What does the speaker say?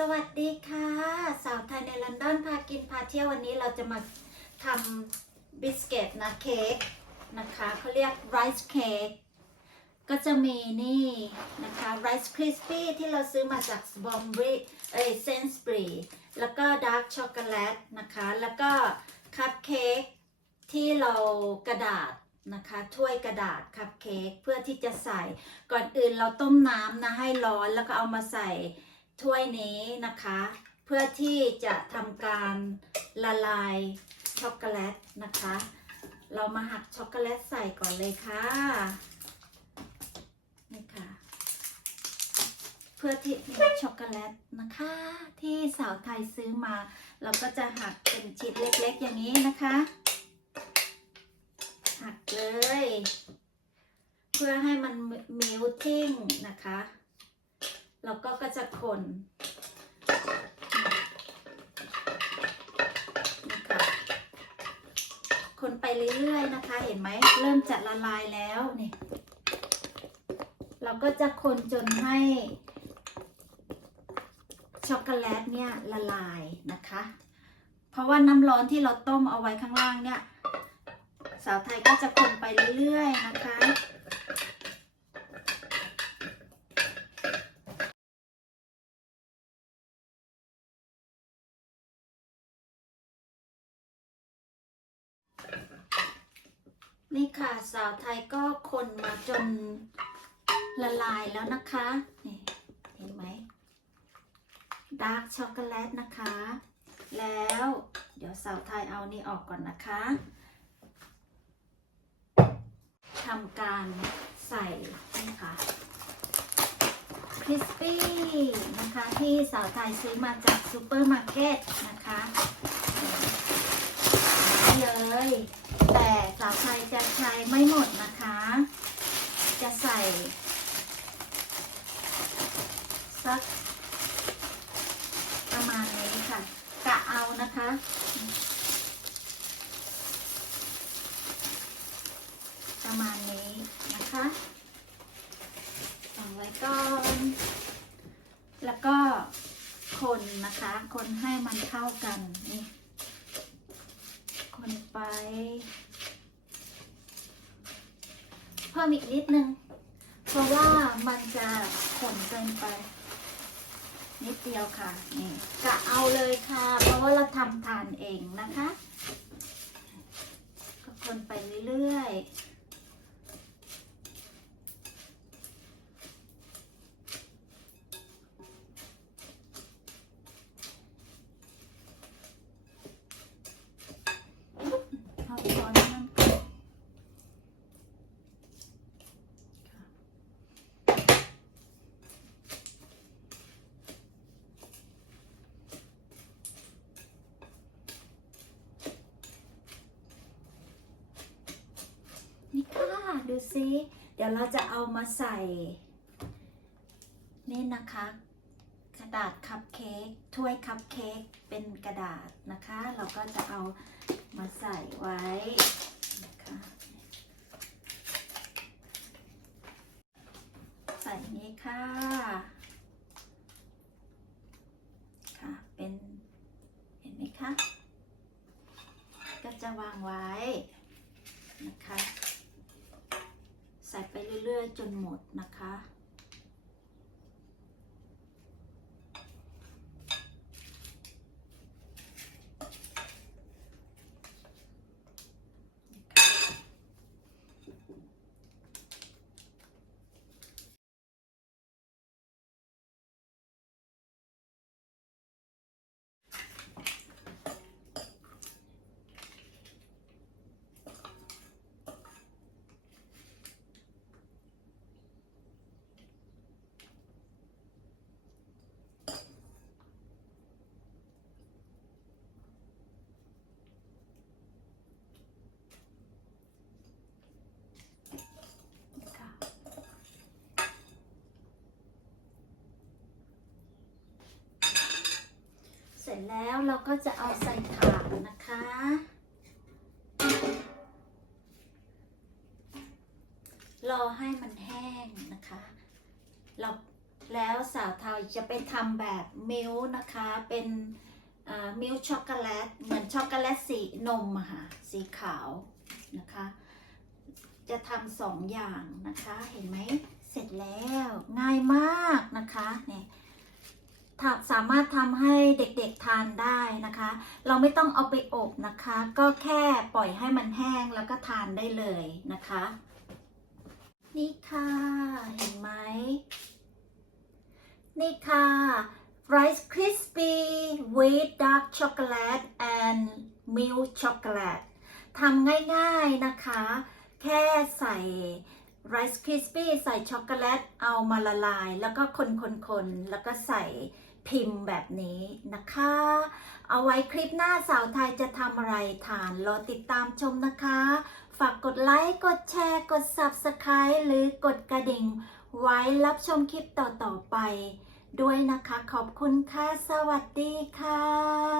สวัสดีค่ะ สาวไทยในลอนดอนพากินพาเที่ยววันนี้เราจะมาทำบิสกิตนะเค้กนะคะเขาเรียกไรซ์เค้กก็จะมีนี่นะคะไรซ์คริสปี้ที่เราซื้อมาจากบอมบรีเอเซนส์บรีแล้วก็ดาร์กช็อกโกแลตนะคะ แล้วก็คัพเค้กที่เรากระดาษนะคะถ้วยกระดาษคัพเค้กเพื่อที่จะใส่ก่อนอื่นเราต้มน้ำนะให้ร้อนแล้วก็เอามาใส่ ถ้วยนี้นะคะ เพื่อที่จะทำการละลายช็อกโกแลตนะคะ เรามาหักช็อกโกแลตใส่ก่อนเลยค่ะนี่ค่ะ เพื่อที่ช็อกโกแลตนะคะ ที่สาวไทยซื้อมา เราก็จะหักเป็นชิ้นเล็กๆ อย่างนี้นะคะ หักเลย เพื่อให้มันมิลทิ้งนะคะ แล้วก็ก็จะคนนะคะคนไปเรื่อยๆนะคะ เห็นไหมเริ่มจะละลายแล้วนี่เราก็จะคนจนให้ช็อกโกแลตเนี่ยละลายนะคะ เพราะว่าน้ำร้อนที่เราต้มเอาไว้ข้างล่างเนี่ย สาวไทยก็จะคนไปเรื่อยๆนะคะ นี่ค่ะสาวไทยก็คนมาจนละลายแล้วนะคะนี่เห็นไหมดาร์กช็อกโกแลตนะคะ แล้วเดี๋ยวสาวไทยเอานี่ออกก่อนนะคะทำการใส่นี่ค่ะคริสปี้นะคะที่สาวไทยซื้อมาจากซูเปอร์มาร์เก็ตนะคะนี่เลยแต่าวไทยจะใช้ไม่หมดนะคะ จะใส่สักประมาณนี้ค่ะ กะเอานะคะ ประมาณนี้นะคะวางไว้ก่อน แล้วก็คนนะคะ คนให้มันเข้ากันนี่ คนไป พิ่มอีกนิดนึง เพราะว่ามันจะขนเกินไป นิดเดียวค่ะ นี่กะเอาเลยค่ะ เพราะว่าเราทำทานเองนะคะ ก็คนไปเรื่อยๆเอาช้อนนั่นก่อนนี่ค่ะ ดูซิ เดี๋ยวเราจะเอามาใส่ นี่นะคะ กระดาษคัพเค้กถ้วยคัพเค้กเป็นกระดาษนะคะ เราก็จะเอามาใส่ไว้นะคะใส่นี้ค่ะค่ะเป็นเห็นไหมคะก็จะวางไว้นะคะ เรื่อยๆจนหมดนะคะค่ะเส ร็จแล้วเราก็จะเอาใส่ถาดนะคะ รอให้มันแห้งนะคะเราแล้วสาวไทยจะไปทำแบบมิลนะคะ เป็นมิลช็อกโกแลต เหมือนช็อกโกแลตสีนมอะค่ะ สีขาวนะคะ จะทำสองอย่างนะคะ เห็นไหม เสร็จแล้วง่ายมากนะคะ เนี่ย สามารถทำให้เด็กๆทานได้นะคะ เราไม่ต้องเอาไปอบนะคะ ก็แค่ปล่อยให้มันแห้งแล้วก็ทานได้เลยนะคะ นี่ค่ะเห็นไหมนี่ค่ะ Rice Crispy with Dark Chocolate and Milk Chocolate ทำง่ายๆนะคะ แค่ใส่ Rice Crispy ใส่ช็อกโกแลตเอามาละลาย แล้วก็คนๆๆแล้วก็ใส่ พิมพ์แบบนี้นะคะ เอาไว้คลิปหน้าสาวไทยจะทำอะไรทานรอติดตามชมนะคะ ฝากกดไลค์ กดแชร์ กด Subscribe หรือกดกระดิ่ง ไว้รับชมคลิปต่อ ๆ ไป ด้วยนะคะ ขอบคุณค่ะ สวัสดีค่ะ